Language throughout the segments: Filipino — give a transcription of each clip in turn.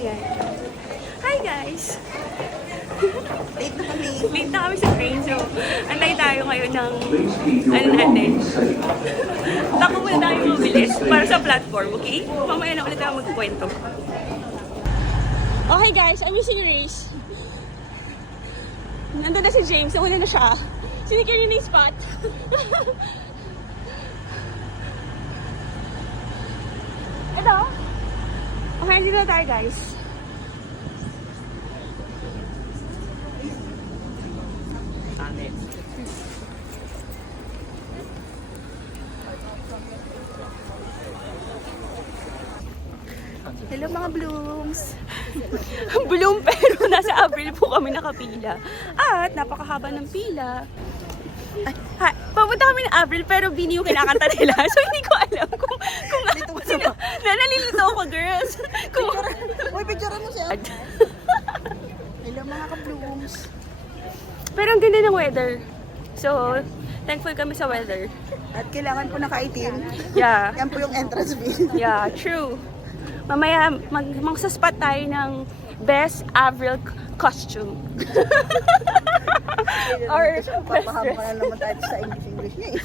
Ayan. Hi guys! Late na kami. Late na kami sa train, so antay tayo ngayon ng ano natin. Tako muna tayo mabilis para sa platform, okay? Mamaya na ulit tayo magkwento. Okay guys, I'm using race. Nandun na si James, nauna na siya. Sinicure niya na yung spot. Ito. Okay, dito na tayo guys. Hello mga blooms. Bloom pero nasa Avril po kami nakapila. At napakahaba ng pila. Ay, papunta kami ng Avril pero Bini yung kinakanta nila. So hindi ko alam kung sino. Nalilito ako girls. Uy, picture mo siya. Hello mga ka-blooms. Pero ang ganda ng weather. So, thankful kami sa weather. At kailangan po nakaitim. Yeah. Yan po yung entrance fee. Yeah, true. Mamaya magsaspot tayo ng best Avril costume. Or Papahama ka na naman tayo sa English niya eh.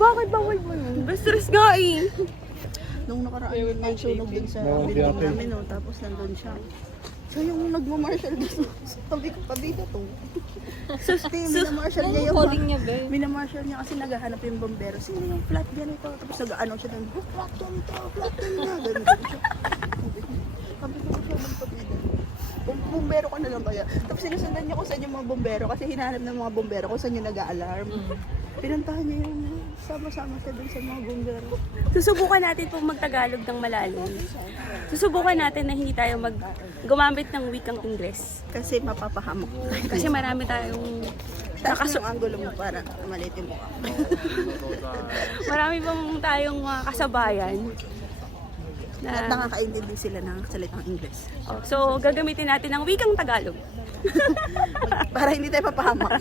bakit bawal mo yun? Best dress nga eh. Nung nakaraan may sunog din sa building namin, no? Tapos nandun siya. Siya yung nagmamarshal dito. Tabi ko, dito to. Minamarshal niya yung minamarshal niya kasi naghahanap yung bombero. Sino yung flat ganito? Tapos nag-ano siya doon, flat ganito, flat ganito. Ganun siya. Sabi ko siya magpabida. Bombero ka na lang kaya. Tapos sinusundan niya kung saan yung mga bombero kasi hinahanap ng mga bombero kung saan yung nag-a-alarm. Pinuntahan niya yung sama-sama siya dun sa mga bombero. Susubukan natin pong magtagalog ng malalim. Susubukan natin na hindi tayo gumamit ng wikang Ingles. Kasi mapapahamak. Kasi marami tayong Taas yung angulo mo para maliit yung mukha. marami pong tayong mga kasabayan. At nakakaintindi sila ng salitang Ingles. Oh, so, gagamitin natin ang wikang Tagalog. Para hindi tayo papahamak.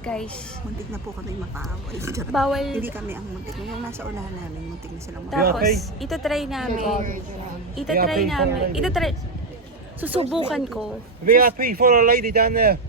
Guys, Muntik na po kami mapaaway. bawal. Hindi kami ang muntik. Yung nasa unahan namin, muntik na silang Tapos, itatry namin. Itatry. Susubukan ko. VIP for a lady down there.